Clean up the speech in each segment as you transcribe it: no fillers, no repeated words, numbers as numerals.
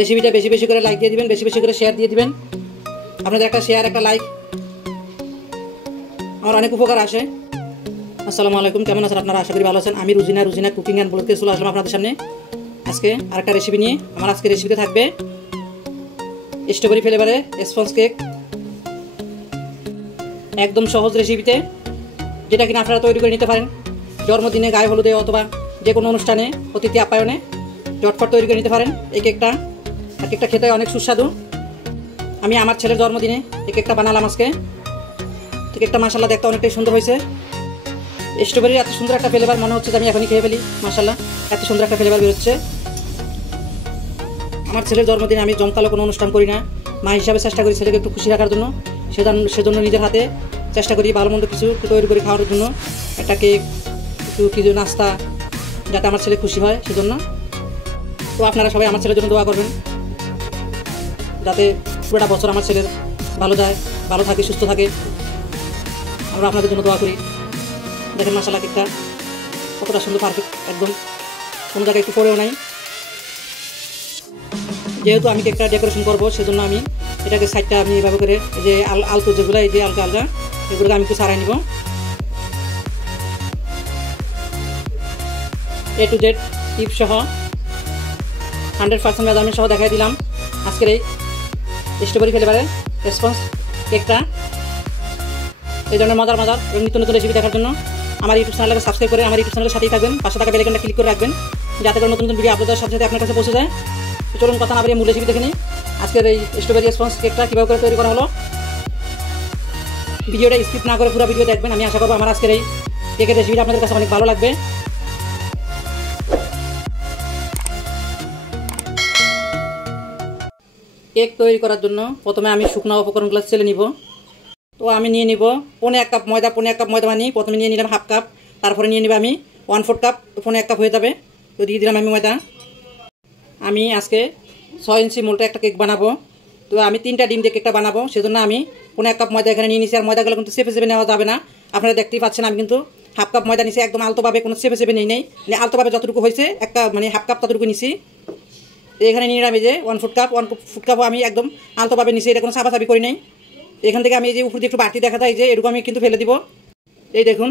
রেসিপিটা বেশি বেশি করে লাইক দিয়ে দিবেন, বেশি বেশি করে শেয়ার দিয়ে দিবেন। আপনাদের একটা শেয়ার, একটা লাইক আমার অনেক উপকার আসে। আসসালামু আলাইকুম, কেমন আছেন আপনারা? আশা করি ভালো আছেন। আমি রুজিনা কুকিং অ্যান্ড ব্লগ থেকে চলে আসলাম আপনাদের সামনে আজকে আরেকটা রেসিপি নিয়ে। আমার আজকে রেসিপিতে থাকবে স্ট্রবেরি ফ্লেভারে স্পঞ্জ কেক, একদম সহজ রেসিপিতে, যেটা কিনা আপনারা তৈরি করে নিতে পারেন জন্মদিনে, গায়ে হলুদে অথবা যে কোনো অনুষ্ঠানে, অতিথি আপ্যায়নে ঝটফট তৈরি করে নিতে পারেন এই কেকটা। আর কেকটা খেতে অনেক সুস্বাদু। আমি আমার ছেলের জন্মদিনে এই কেকটা বানালাম আজকে। কেকটা মাশাআল্লাহ দেখতে অনেকটাই সুন্দর হয়েছে। স্ট্রবেরির এত সুন্দর একটা ফ্লেভার, মনে হচ্ছে যে আমি এখনই খেয়ে ফেলি। মাশাআল্লাহ এত সুন্দর একটা ফ্লেভার বেরোচ্ছে। আমার ছেলের জন্মদিনে আমি জমকালো কোনো অনুষ্ঠান করি না, মা হিসাবে চেষ্টা করি ছেলেকে একটু খুশি রাখার জন্য। সেজন্য নিজের হাতে চেষ্টা করি ভালো মন্দ কিছু তৈরি করে খাওয়ার জন্য, একটা কেক, একটু কিছু নাস্তা, যাতে আমার ছেলে খুশি হয় সেজন্য। তো আপনারা সবাই আমার ছেলের জন্য দোয়া করবেন, যাতে পুরোটা বছর আমার ছেলের ভালো যায়, ভালো থাকে, সুস্থ থাকে। আমরা আপনাদের জন্য দোয়া করি। দেখেন মাশাআল্লাহ কেকটা কতটা সুন্দর, পারফেক্ট একদম, কোনো জায়গায় একটু পড়েও নাই। যেহেতু আমি কেকটা ডেকোরেশন করবো সেজন্য আমি এটাকে সাইডটা আমি এভাবে করে, যে আলতো যেগুলো, এই যে আলগা আলগা, এগুলোকে আমি একটু ছাড়াই নিব। A to Z টিপ সহ 100% মেজারমেন্ট সহ দেখাই দিলাম আজকের এই স্ট্রবেরি ফ্লেভারের স্পঞ্জ কেকটা। এই ধরনের মজার এবং নিত্য নতুন রেসিপি দেখার জন্য আমার ইউটিউব চ্যানেলকে সাবস্ক্রাইব করে আমার ইউটিউব চ্যানেলের সাথেই থাকবেন। পাশে থাকা বেল আইকনটা ক্লিক করে রাখবেন, যাতে করে নতুন নতুন ভিডিও আপলোড দেওয়ার সাথে সাথে আপনার কাছে পৌঁছে যায়। চলুন কথা না বাড়িয়ে মূল রেসিপি দেখে নিই। আজকের এই স্ট্রবেরি স্পঞ্জ কেকটা কীভাবে করে তৈরি করা হলো। ভিডিওটা স্কিপ না করে পুরো ভিডিও দেখবেন। আমি আশা করবো আমার আজকের এই কেকের রেসিপিটা আপনাদের কাছে অনেক ভালো লাগবে। কেক তৈরি করার জন্য প্রথমে আমি শুকনো উপকরণগুলো চেলে নিব। তো আমি নিয়ে নিব পৌনে এক কাপ ময়দা মানে প্রথমে নিয়ে নিলাম হাফ কাপ, তারপরে নিয়ে নিব আমি 1/4 কাপ, পৌনে 1 কাপ হয়ে যাবে। তো দিয়ে দিলাম আমি ময়দা। আমি আজকে 6 ইঞ্চি মোল্টে একটা কেক বানাবো। তো আমি 3টা ডিম দিয়ে কেকটা বানাবো, সেজন্য আমি পৌনে 1 কাপ ময়দা এখানে নিয়ে নিছি। আর ময়দাগুলো কিন্তু চেপে নেওয়া যাবে না, আপনারা দেখতেই পাচ্ছেন। আমি কিন্তু হাফ কাপ ময়দা নিছি, একদম আলতোভাবে, কোনো চেপে নেই, মানে আলতোভাবে যতটুকু হয়েছে একটা, মানে হাফ কাপ ততটুকু নিছি। এখানে নিয়ে নিলাম এই যে 1/4 কাপও আমি একদম আলতোভাবে নিছি, এটা কোনো চাপাচাপি করি নাই। এখান থেকে আমি এই যে উপর দিয়ে একটু বাড়তি দেখা যায়, যে এরকম আমি কিন্তু ফেলে দিব। এই দেখুন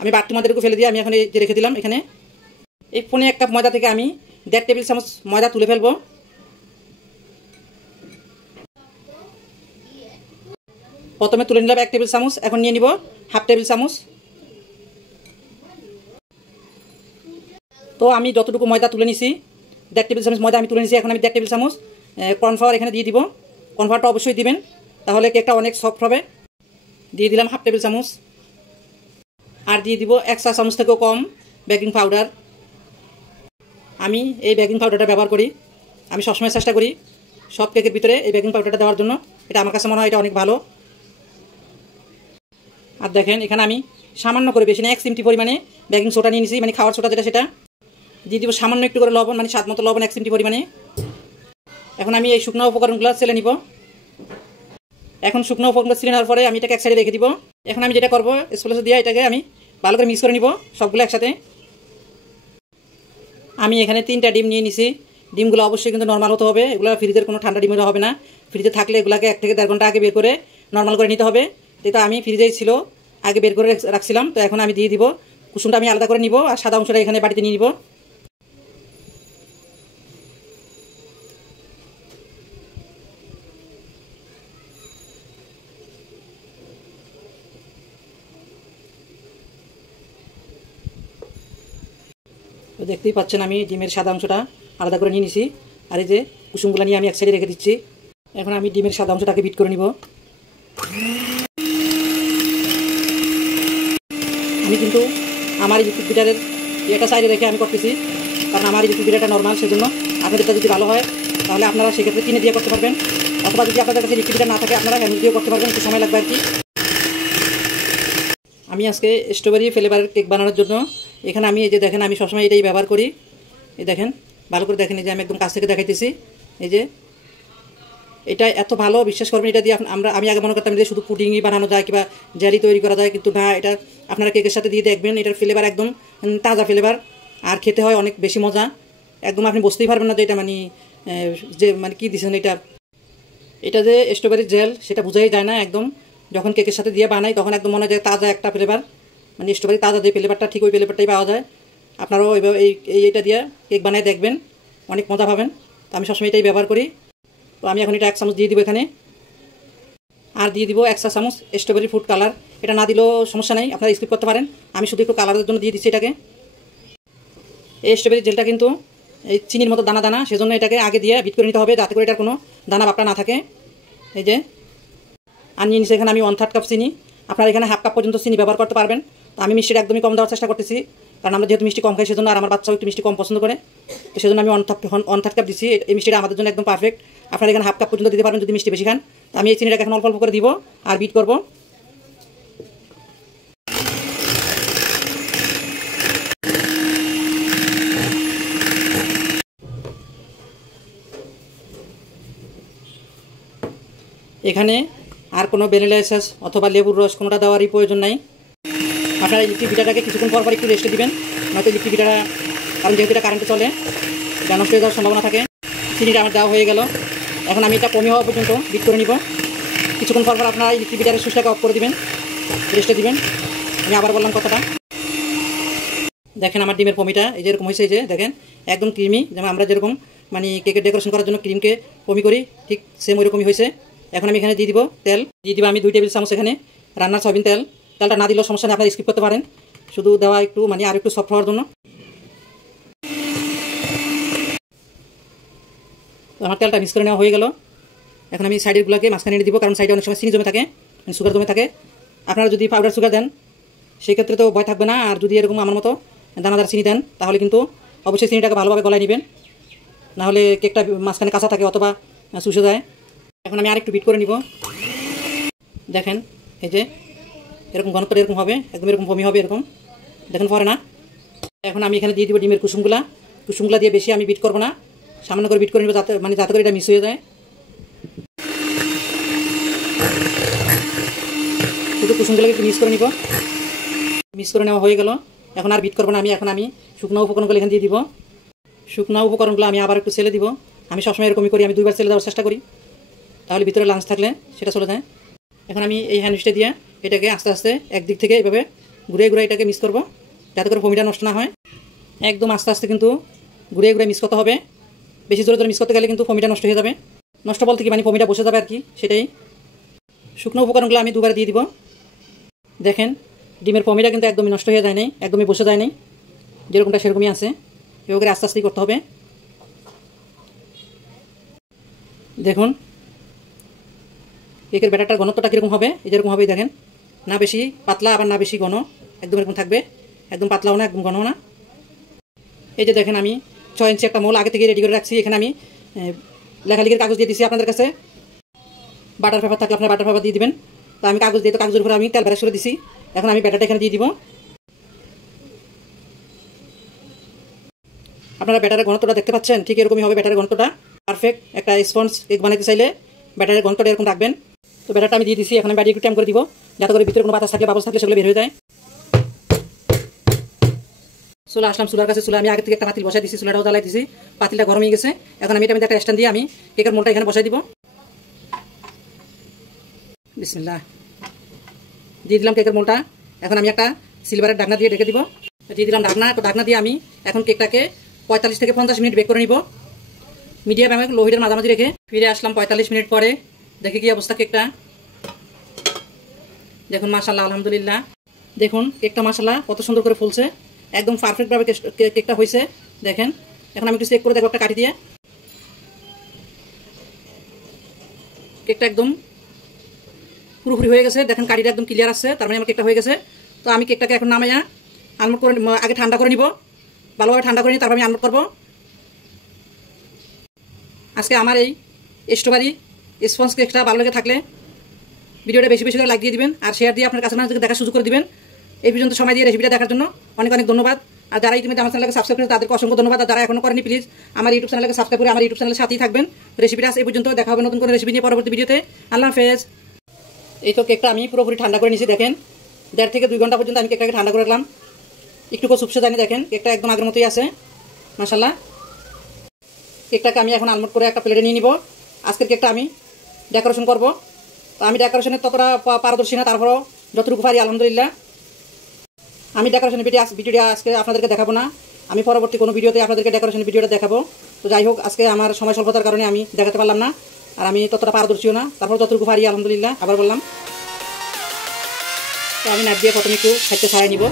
আমি বাড়তি ময়দাটুকু ফেলে দিয়ে আমি এখন এই যে রেখে দিলাম। এখানে এই পৌনে 1 কাপ ময়দা থেকে আমি 1.5 টেবিল চামচ ময়দা তুলে ফেলবো। প্রথমে তুলে নিলাম 1 টেবিল চামচ, এখন নিয়ে নিব হাফ টেবিল চামচ। তো আমি যতটুকু ময়দা তুলে নিছি, 1.5 টেবিল চামচ ময়দা আমি তুলে নিছি। এখন আমি 1.5 টেবিল চামচ কর্নফ্লাওয়ার এখানে দিয়ে দিব। কর্নফ্লাওয়ারটা অবশ্যই দিবেন, তাহলে কেকটা অনেক সফট হবে। দিয়ে দিলাম হাফ টেবিল চামচ। আর দিয়ে দিব 1 চা চামচ থেকেও কম বেকিং পাউডার। আমি এই বেকিং পাউডারটা ব্যবহার করি, আমি সবসময় চেষ্টা করি সব কেকের ভিতরে এই বেকিং পাউডারটা দেওয়ার জন্য। এটা আমার কাছে মনে হয় এটা অনেক ভালো। আর দেখেন এখানে আমি সামান্য করে, বেশি না, 1 চিমটি পরিমাণে বেকিং সোডা নিয়ে নিয়েছি, মানে খাওয়ার সোডা যেটা, সেটা দিয়ে দিব। সামান্য একটু করে লবণ, মানে স্বাদ মতো লবণ 1 চিমটি পরিমাণে। এখন আমি এই শুকনো উপকরণগুলো চেলে নিব। এখন শুকনো উপকরণগুলো চেলে নেওয়ার পরে আমি এটাকে এক সাইডে রেখে দিব। এখন আমি যেটা করবো, স্প্যাচুলা দিয়ে এটাকে আমি ভালো করে মিক্স করে নিব সবগুলো একসাথে। আমি এখানে 3টা ডিম নিয়ে নিছি। ডিমগুলো অবশ্যই কিন্তু নর্মাল হতে হবে, এগুলো ফ্রিজের কোনো ঠান্ডা ডিমের হবে না। ফ্রিজে থাকলে এগুলোকে 1 থেকে 1.5 ঘন্টা আগে বের করে নর্মাল করে নিতে হবে। যেটা আমি ফ্রিজেই ছিল, আগে বের করে রাখছিলাম। তো এখন আমি দিয়ে দিব, কুসুমটা আমি আলাদা করে নিব, আর সাদা অংশটা এখানে বাটিতে নিয়ে নিব। তো দেখতেই পাচ্ছেন আমি ডিমের সাদা অংশটা আলাদা করে নিয়ে নিছি, আর এই যে কুসুমগুলো নিয়ে আমি এক সাইডে রেখে দিচ্ছি। এখন আমি ডিমের সাদা অংশটাকে বিট করে নিব। আমি কিন্তু আমার ইলেকট্রিক বিটারের এটা সাইডে রেখে আমি করতেছি, কারণ আমার ইলেকট্রিক বিটারটা নর্মাল, সেজন্য আপনাদেরটা যদি ভালো হয় তাহলে আপনারা সেক্ষেত্রে কিনে দিয়ে করতে পারবেন, অথবা যদি আপনাদের কাছে ইলেকট্রিক বিটার না থাকে আপনারা হ্যান্ড দিয়েও করতে পারবেন, একটু সময় লাগবে আর কি। আমি আজকে স্ট্রবেরি ফ্লেভারের কেক বানানোর জন্য এখানে আমি এই যে দেখেন, আমি সবসময় এটাই ব্যবহার করি। এই দেখেন ভালো করে দেখেন, এই যে আমি একদম কাছ থেকে দেখাইতেছি। এই যে এটা এত ভালো, বিশ্বাস করবেন, এটা দিয়ে আমি আগে মনে করতাম যে শুধু পুডিংই বানানো যায় কিংবা জেলি তৈরি করা যায়, কিন্তু না, এটা আপনারা কেকের সাথে দিয়ে দেখবেন। এটার ফ্লেভার একদম তাজা ফ্লেভার, আর খেতে হয় অনেক বেশি মজা। একদম আপনি বুঝতেই পারবেন না যে এটা মানে যে মানে কী দিয়েছেন এটা যে স্ট্রবেরি জেল সেটা বোঝাই যায় না একদম। যখন কেকের সাথে দিয়ে বানাই তখন একদম মনে হয় যে তাজা একটা ফ্লেভার, মানে স্ট্রবেরি তাজা যে ফ্লেভারটা ঠিক ওই ফ্লেভারটাই পাওয়া যায়। আপনারাও এইভাবে এইটা দিয়ে কেক বানিয়ে দেখবেন, অনেক মজা পাবেন। তো আমি সবসময় এটাই ব্যবহার করি। তো আমি এখন এটা 1 চামচ দিয়ে দিব এখানে, আর দিয়ে দিব 1 চা চামচ স্ট্রবেরি ফুড কালার। এটা না দিলেও সমস্যা নেই, আপনারা স্কিপ করতে পারেন, আমি শুধু একটু কালারের জন্য দিয়ে দিচ্ছি এটাকে। এই স্ট্রবেরি জেলটা কিন্তু এই চিনির মতো দানা দানা, সেজন্য এটাকে আগে দিয়ে বিট করে নিতে হবে যাতে করে এটার কোনো দানা বাপটা না থাকে। এই যে আর নিয়ে নিচ্ছি এখানে আমি 1/3 কাপ চিনি। আপনারা এখানে 1/2 কাপ পর্যন্ত চিনি ব্যবহার করতে পারবেন। তো আমি মিষ্টিটা একদমই কম দেওয়ার চেষ্টা করতেছি, কারণ আমরা যেহেতু মিষ্টি কম খাই সেজন্য, আর আমার বাচ্চাও একটু মিষ্টি কম পছন্দ করে, তো সেজন্য আমি 1/3 কাপ দিচ্ছি। এই মিষ্টিটা আমাদের জন্য একদম পারফেক্ট। আপনারা এখানে 1/2 কাপ পর্যন্ত দিতে পারবেন যদি মিষ্টি বেশি খান। তো আমি এই চিনিটাকে এখন অল্প অল্প করে দিব আর বিট করব। এখানে আর কোনো ভ্যানিলা এসেন্স অথবা লেবুর রস কোনোটা দেওয়ারই প্রয়োজন নাই। আপনারা ইলেকট্রিক বিটারটাকে কিছুক্ষণ পর একটু রেস্টে দিবেন, নয়তো ইলেকট্রিক বিটারটা, কারণ যেহেতু এটা কারেন্টে চলে, এটা নষ্ট হয়ে যাওয়ার সম্ভাবনা থাকে। চিনিটা আমার দেওয়া হয়ে গেল, এখন আমি এটা কমে হওয়া পর্যন্ত বিট করে নিব। কিছুক্ষণ পর আপনারা ইলেকট্রিক বিটারের সুইচটাকে অফ করে দিবেন, রেস্টে দিবেন। আমি আবার বললাম কথাটা। দেখেন আমার ডিমের পমিটা এই যেরকম হয়েছে, এই যে দেখেন একদম ক্রিমি, যেমন আমরা যেরকম মানে কেকের ডেকোরেশন করার জন্য ক্রিমকে পমি করি, ঠিক সেম ওইরকমই হয়েছে। এখন আমি এখানে দিয়ে দিব তেল, দিয়ে দিব আমি 2 টেবিল চামচ এখানে রান্নার সয়াবিন তেল। তেলটা না দিলেও সমস্যা নেই, আপনারা স্কিপ করতে পারেন, শুধু দেওয়া একটু মানে আর একটু সফট হওয়ার জন্য। আমার তেলটা মিক্স করে নেওয়া হয়ে গেল। এখন আমি সাইডেরগুলোকে মাঝখানে এনে দিব, কারণ সাইডে অনেক সময় চিনি জমে থাকে, সুগার জমে থাকে। আপনারা যদি পাউডার সুগার দেন সেই ক্ষেত্রে তো ভয় থাকবে না, আর যদি এরকম আমার মতো দানাদার চিনি দেন তাহলে কিন্তু অবশ্যই চিনিটাকে ভালোভাবে গলায় নেবেন, নাহলে কেকটা মাঝখানে কাঁচা থাকে অথবা শুষে যায়। এখন আমি আরেকটু বিট করে নিব। দেখেন এই যে এরকম ঘনত্ব এরকম হবে, একদম এরকম বমি হবে এরকম, দেখেন পরে না। এখন আমি এখানে দিয়ে দিব ডিমের কুসুমগুলা দিয়ে বেশি আমি বিট করবো না, সামান্য করে বিট করে নিব, যাতে করে এটা মিক্স হয়ে যায়। শুধু কুসুমগুলোকে একটু মিক্স করে নিব। মিক্স করে নেওয়া হয়ে গেল, এখন আর বিট করবো না আমি। এখন আমি শুকনো উপকরণগুলো এখানে দিয়ে দিব। শুকনো উপকরণগুলো আমি আবার একটু ছেলে দিব। আমি সবসময় এরকমই করি, আমি 2বার ছেলে দেওয়ার চেষ্টা করি, তাহলে ভিতরে লাঞ্চ থাকলে সেটা চলে যায়। এখন আমি এই হ্যান্ডউইচটা দিয়ে এটাকে আস্তে আস্তে একদিক থেকে এইভাবে ঘুরে ঘুরে এটাকে মিক্স করবো, যাতে করে ফমিটা নষ্ট না হয়। একদম আস্তে আস্তে কিন্তু ঘুরে ঘুরে মিক্স করতে হবে, বেশি জোরে জোরে মিক্স করতে গেলে কিন্তু ফমিটা নষ্ট হয়ে যাবে। নষ্ট বলতে কি মানে ফমিটা বসে যাবে আর কি, সেটাই। শুকনো উপকরণগুলো আমি 2বার দিয়ে দিব। দেখেন ডিমের ফমিটা কিন্তু একদমই নষ্ট হয়ে যায় নাই, একদমই বসে যায় নাই, যেরকমটা সেরকমই আছে। এভাবে আস্তে আস্তেই করতে হবে। দেখুন কেকের ব্যাটারটার ঘনত্বটা কীরকম হবে, যেরকম হবে দেখেন, না বেশি পাতলা আবার না বেশি ঘন, একদম এরকম থাকবে, একদম পাতলাও না একদম ঘনও না। এই যে দেখেন আমি 6 ইঞ্চি একটা মোল আগে থেকে রেডি করে রাখছি। এখানে আমি লেখালেখির কাগজ দিয়ে দিচ্ছি আপনাদের কাছে, বাটার পেপার থাকলে আপনারা বাটার পেপার দিয়ে দিবেন। তো আমি কাগজ দিয়ে, তো কাগজের উপরে আমি তেল ব্রাশ করে দিছি। এখন আমি ব্যাটারটা এখানে দিয়ে দিব। আপনারা ব্যাটারের ঘনত্বটা দেখতে পাচ্ছেন, ঠিক এরকমই হবে ব্যাটারের ঘনত্বটা, পারফেক্ট। একটা স্পঞ্জ কেক বানাইতে চাইলে ব্যাটারের ঘনত্বটা এরকম রাখবেন। তো ব্যাটারটা আমি দিয়ে দিচ্ছি। এখন আমি ব্যাটারি একটু টাইম করে দিব, যাতে করে ভিতরে কোনো বাতাস থাকলে বাবলস থাকলে সেগুলো বের হয়ে যায়। চুলা আসলাম, চুলার কাছে চুলা আমি আগে থেকে একটা পাতিল বসাই দিচ্ছি, চুলাটাও জ্বালাই দিচ্ছি, পাতিলটা গরম হয়ে গেছে। এখন আমি এটা একটা স্ট্যান্ড দিয়ে আমি কেকের মোলটা এখানে বসাই দিব। বিসমিল্লাহ, দিয়ে দিলাম কেকের মোলটা। এখন আমি একটা সিলভারের ঢাকনা দিয়ে ঢেকে দিব, দিয়ে দিলাম ঢাকনা। তো ঢাকনা দিয়ে আমি এখন কেকটাকে 45 থেকে 50 মিনিট বেক করে নিব, মিডিয়াম এবং লো হিটের মাঝামাঝি রেখে। ফিরে আসলাম 45 মিনিট পরে, দেখে কি অবস্থা কেকটা। দেখুন মাশাআল্লাহ, আলহামদুলিল্লাহ। দেখুন কেকটা মাশাআল্লাহ কত সুন্দর করে ফুলছে, একদম পারফেক্টভাবে কেকটা হয়েছে। দেখেন এখন আমি একটু চেক করে দেখবো একটা কাঠি দিয়ে। কেকটা একদম পুরোপুরি হয়ে গেছে, দেখেন কাঠিটা একদম ক্লিয়ার আসছে, তার মানে আমার কেকটা হয়ে গেছে। তো আমি কেকটাকে এখন নামাইয়া আনমোড করে, আগে ঠান্ডা করে নিব, ভালোভাবে ঠান্ডা করে নিই, তারপর আমি আনমোড করবো। আজকে আমার এই স্ট্রবেরি স্পঞ্জ কেকটা ভালো লেগে থাকলে ভিডিওটা বেশি বেশি করে লাইক দিয়ে দিবেন, আর শেয়ার দিয়ে আপনার কাছে মানুষকে দেখার সুযোগ করে দিবেন। এই পর্যন্ত সময় দিয়ে রেসিপিটা দেখার জন্য অনেক অনেক ধন্যবাদ। আর যারা ইতিমধ্যে আমার চ্যানেলকে সাবস্ক্রাইব করেছে তাদেরকে অসংখ্য ধন্যবাদ। আর যারা এখনো করেনি প্লিজ আমার ইউটিউব চ্যানেলকে সাবস্ক্রাইব করে আমার ইউটিউব চ্যানেলের সাথেই থাকবেন। রেসিপিটা এই পর্যন্ত, দেখা হবে নতুন করে রেসিপি নিয়ে পরবর্তী ভিডিওতে। আল্লাহ হাফেজ। এই তো কেকটা আমি পুরোপুরি ঠান্ডা করে নিয়েছি, দেখেন 1.5 থেকে 2 ঘন্টা পর্যন্ত আমি কেকটাকে ঠান্ডা করে রাখলাম, একটু চুপসে যায়নি। দেখেন কেকটা একদম আগের মতোই আছে মাশাআল্লাহ। কেকটাকে আমি এখন আলমোড করে একটা প্লেটে নিয়ে নিব। আজকের কেকটা আমি ডেকোরেশন করব। তো আমি ডেকোরেশনের ততটা পারদর্শী না, তারপরও যতটুকু পারি আলহামদুলিল্লাহ। আমি ডেকোরেশনের ভিডিওটা আজকে আপনাদেরকে দেখাবো না, আমি পরবর্তী কোনো ভিডিওতে আপনাদেরকে ডেকোরেশনের ভিডিওটা দেখাবো। তো যাই হোক, আজকে আমার সময় স্বল্পতার কারণে আমি দেখাতে পারলাম না, আর আমি ততটা পারদর্শীও না, তারপর যতটুকু পারি আলহামদুলিল্লাহ আবার বললাম। তো আমি নাট দিয়ে প্রথমে একটু খাইতে ছাড়াই নিব।